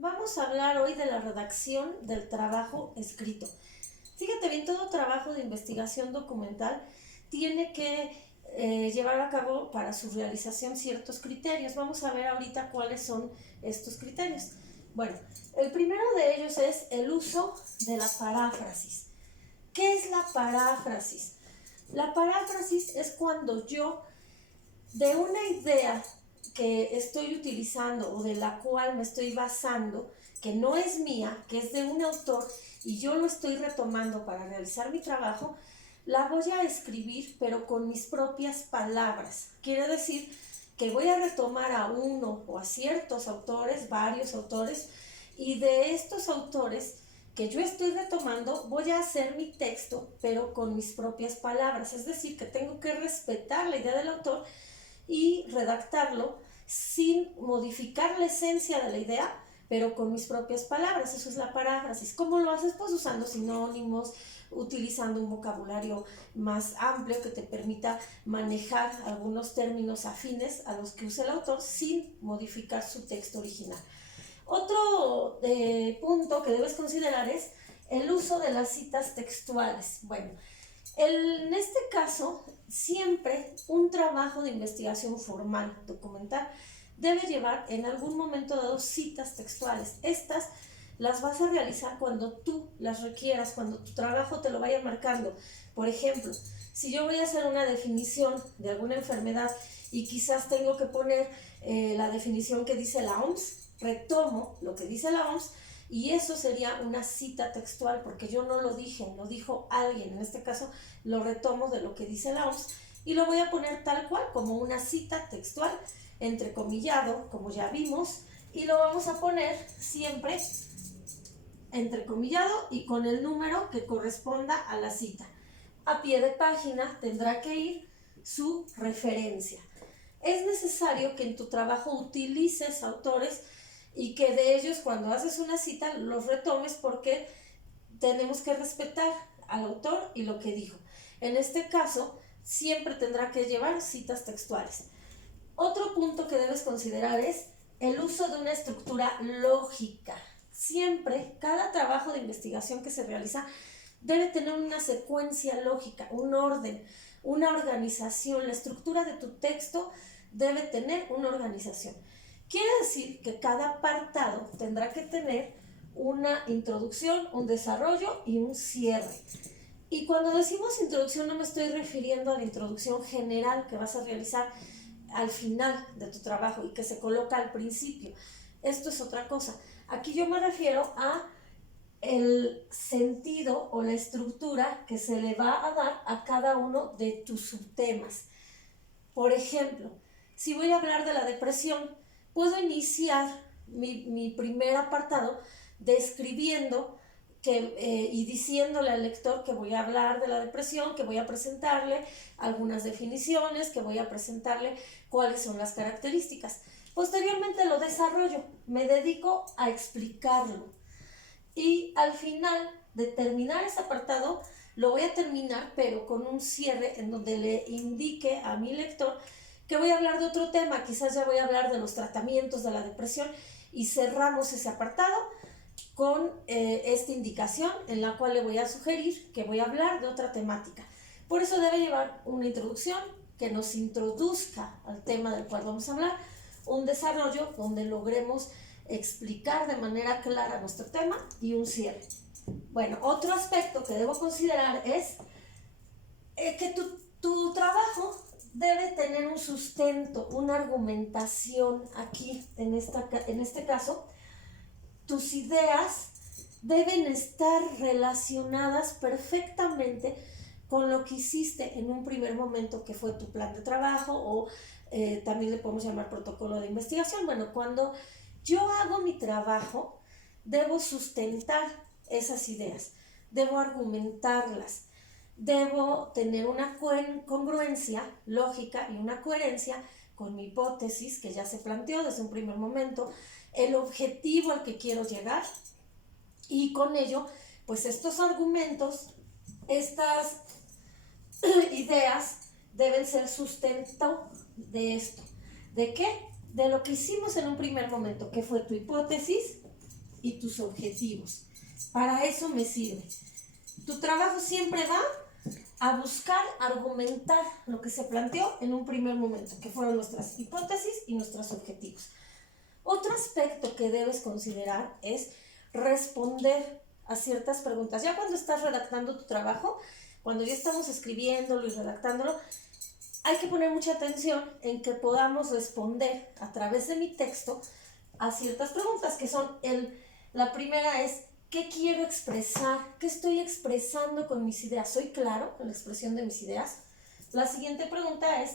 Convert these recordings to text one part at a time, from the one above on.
Vamos a hablar hoy de la redacción del trabajo escrito. Fíjate bien, todo trabajo de investigación documental tiene que llevar a cabo para su realización ciertos criterios. Vamos a ver ahorita cuáles son estos criterios. Bueno, el primero de ellos es el uso de la paráfrasis. ¿Qué es la paráfrasis? La paráfrasis es cuando yo de una idea que estoy utilizando o de la cual me estoy basando, que no es mía, que es de un autor y yo lo estoy retomando para realizar mi trabajo, la voy a escribir pero con mis propias palabras. Quiere decir que voy a retomar a uno o a ciertos autores, varios autores, y de estos autores que yo estoy retomando voy a hacer mi texto pero con mis propias palabras. Es decir, que tengo que respetar la idea del autor y redactarlo sin modificar la esencia de la idea, pero con mis propias palabras. Eso es la paráfrasis. ¿Cómo lo haces? Pues usando sinónimos, utilizando un vocabulario más amplio que te permita manejar algunos términos afines a los que usa el autor sin modificar su texto original. Otro punto que debes considerar es el uso de las citas textuales. Bueno, en este caso, siempre un trabajo de investigación formal, documental, debe llevar en algún momento dado citas textuales. Estas las vas a realizar cuando tú las requieras, cuando tu trabajo te lo vaya marcando. Por ejemplo, si yo voy a hacer una definición de alguna enfermedad y quizás tengo que poner la definición que dice la OMS, retomo lo que dice la OMS y eso sería una cita textual porque yo no lo dije, lo dijo alguien. En este caso lo retomo de lo que dice la OMS y lo voy a poner tal cual como una cita textual, entrecomillado, como ya vimos, y lo vamos a poner siempre entrecomillado y con el número que corresponda a la cita. A pie de página tendrá que ir su referencia. Es necesario que en tu trabajo utilices autores y que de ellos cuando haces una cita los retomes porque tenemos que respetar al autor y lo que dijo. En este caso, siempre tendrá que llevar citas textuales. Otro punto que debes considerar es el uso de una estructura lógica. Siempre, cada trabajo de investigación que se realiza debe tener una secuencia lógica, un orden, una organización. La estructura de tu texto debe tener una organización. Quiere decir que cada apartado tendrá que tener una introducción, un desarrollo y un cierre. Y cuando decimos introducción no me estoy refiriendo a la introducción general que vas a realizar al final de tu trabajo y que se coloca al principio. Esto es otra cosa. Aquí yo me refiero a el sentido o la estructura que se le va a dar a cada uno de tus subtemas. Por ejemplo, si voy a hablar de la depresión, puedo iniciar mi primer apartado describiendo y diciéndole al lector que voy a hablar de la depresión, que voy a presentarle algunas definiciones, que voy a presentarle cuáles son las características. Posteriormente lo desarrollo, me dedico a explicarlo y al final de terminar ese apartado lo voy a terminar pero con un cierre en donde le indique a mi lector que voy a hablar de otro tema, quizás ya voy a hablar de los tratamientos de la depresión y cerramos ese apartado con esta indicación en la cual le voy a sugerir que voy a hablar de otra temática. Por eso debe llevar una introducción que nos introduzca al tema del cual vamos a hablar, un desarrollo donde logremos explicar de manera clara nuestro tema y un cierre. Bueno, otro aspecto que debo considerar es que tu trabajo debe tener un sustento, una argumentación aquí, en este caso. Tus ideas deben estar relacionadas perfectamente con lo que hiciste en un primer momento, que fue tu plan de trabajo o también le podemos llamar protocolo de investigación. Bueno, cuando yo hago mi trabajo, debo sustentar esas ideas, debo argumentarlas, debo tener una congruencia lógica y una coherencia con mi hipótesis que ya se planteó desde un primer momento, el objetivo al que quiero llegar y con ello, pues estos argumentos, estas ideas deben ser sustento de esto. ¿De qué? De lo que hicimos en un primer momento, que fue tu hipótesis, y tus objetivos. Para eso me sirve. Tu trabajo siempre va a buscar argumentar lo que se planteó en un primer momento, que fueron nuestras hipótesis y nuestros objetivos. Otro aspecto que debes considerar es responder a ciertas preguntas. Ya cuando estás redactando tu trabajo, cuando ya estamos escribiéndolo y redactándolo, hay que poner mucha atención en que podamos responder a través de mi texto a ciertas preguntas, que son la primera es, ¿qué quiero expresar? ¿Qué estoy expresando con mis ideas? ¿Soy claro en la expresión de mis ideas? La siguiente pregunta es,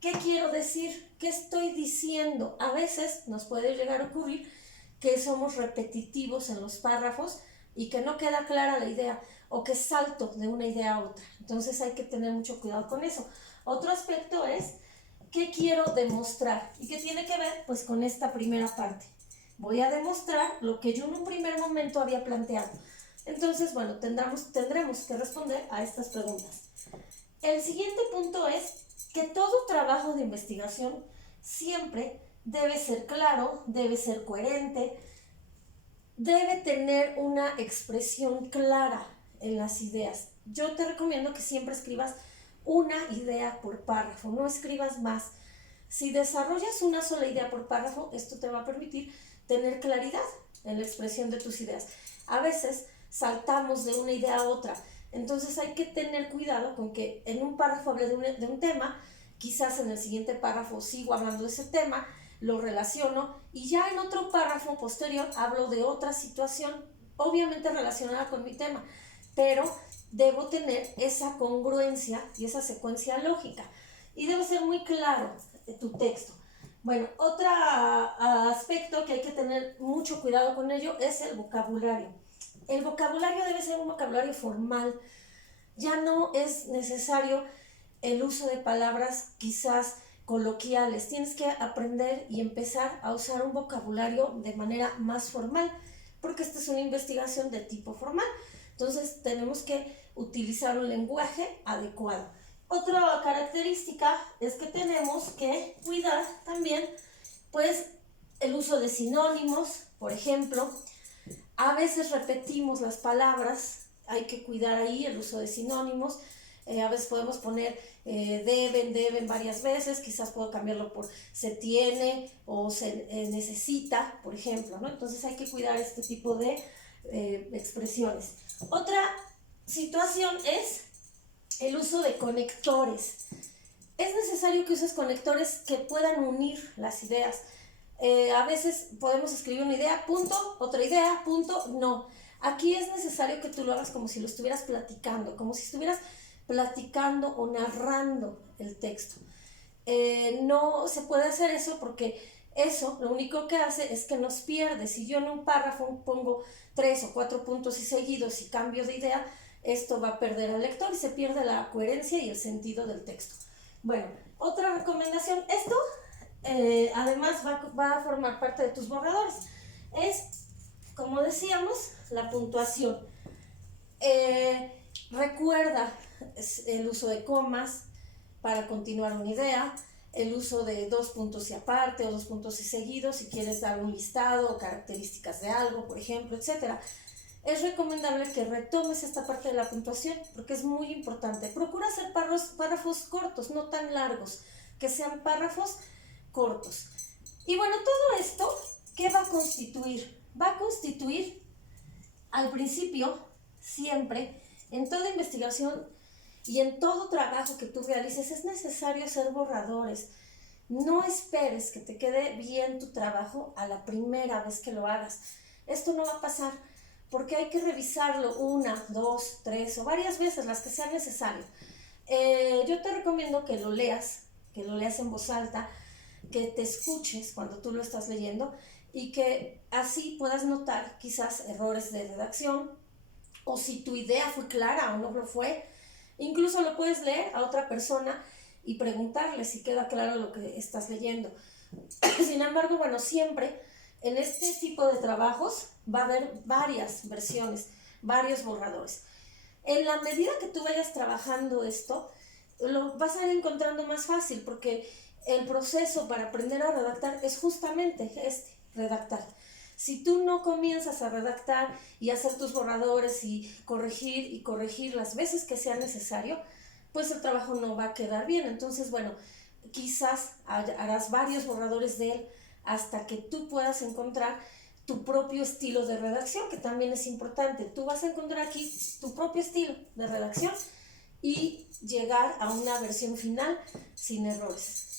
¿qué quiero decir? ¿Qué estoy diciendo? A veces nos puede llegar a ocurrir que somos repetitivos en los párrafos y que no queda clara la idea o que salto de una idea a otra. Entonces hay que tener mucho cuidado con eso. Otro aspecto es, ¿qué quiero demostrar? ¿Y qué tiene que ver? Pues con esta primera parte. Voy a demostrar lo que yo en un primer momento había planteado. Entonces, bueno, tendremos que responder a estas preguntas. El siguiente punto es que todo trabajo de investigación siempre debe ser claro, debe ser coherente, debe tener una expresión clara en las ideas. Yo te recomiendo que siempre escribas una idea por párrafo, no escribas más. Si desarrollas una sola idea por párrafo, esto te va a permitir tener claridad en la expresión de tus ideas. A veces saltamos de una idea a otra, entonces hay que tener cuidado con que en un párrafo hable de un tema, quizás en el siguiente párrafo sigo hablando de ese tema, lo relaciono y ya en otro párrafo posterior hablo de otra situación, obviamente relacionada con mi tema, pero debo tener esa congruencia y esa secuencia lógica y debe ser muy claro tu texto. Bueno, otro aspecto que hay que tener mucho cuidado con ello es el vocabulario. El vocabulario debe ser un vocabulario formal. Ya no es necesario el uso de palabras quizás coloquiales. Tienes que aprender y empezar a usar un vocabulario de manera más formal, porque esta es una investigación de tipo formal. Entonces tenemos que utilizar un lenguaje adecuado. Otra característica es que tenemos que cuidar también pues el uso de sinónimos, por ejemplo. A veces repetimos las palabras, hay que cuidar ahí el uso de sinónimos. A veces podemos poner deben varias veces, quizás puedo cambiarlo por se tiene o se necesita, por ejemplo, ¿no? Entonces hay que cuidar este tipo de expresiones. Otra situación es el uso de conectores. Es necesario que uses conectores que puedan unir las ideas. A veces podemos escribir una idea, punto, otra idea, punto, no. Aquí es necesario que tú lo hagas como si lo estuvieras platicando, como si estuvieras platicando o narrando el texto. No se puede hacer eso porque eso lo único que hace es que nos pierde. Si yo en un párrafo pongo 3 o 4 puntos y seguidos y cambio de idea, esto va a perder al lector y se pierde la coherencia y el sentido del texto. Bueno, otra recomendación, esto además va a formar parte de tus borradores, es, como decíamos, la puntuación. Recuerda el uso de comas para continuar una idea, el uso de 2 puntos y aparte o 2 puntos y seguidos si quieres dar un listado o características de algo, por ejemplo, etc. Es recomendable que retomes esta parte de la puntuación porque es muy importante. Procura hacer párrafos cortos, no tan largos, que sean párrafos cortos. Y bueno, todo esto, ¿qué va a constituir? Va a constituir al principio, siempre, en toda investigación y en todo trabajo que tú realices, es necesario hacer borradores. No esperes que te quede bien tu trabajo a la primera vez que lo hagas. Esto no va a pasar porque hay que revisarlo 1, 2, 3 o varias veces, las que sean necesarias. Yo te recomiendo que lo leas en voz alta, que te escuches cuando tú lo estás leyendo y que así puedas notar quizás errores de redacción o si tu idea fue clara o no lo fue. Incluso lo puedes leer a otra persona y preguntarle si queda claro lo que estás leyendo. Sin embargo, bueno, siempre en este tipo de trabajos va a haber varias versiones, varios borradores. En la medida que tú vayas trabajando esto, lo vas a ir encontrando más fácil porque el proceso para aprender a redactar es justamente redactar. Si tú no comienzas a redactar y hacer tus borradores y corregir las veces que sea necesario, pues el trabajo no va a quedar bien. Entonces, bueno, quizás harás varios borradores de él hasta que tú puedas encontrar tu propio estilo de redacción, que también es importante. Tú vas a encontrar aquí tu propio estilo de redacción y llegar a una versión final sin errores.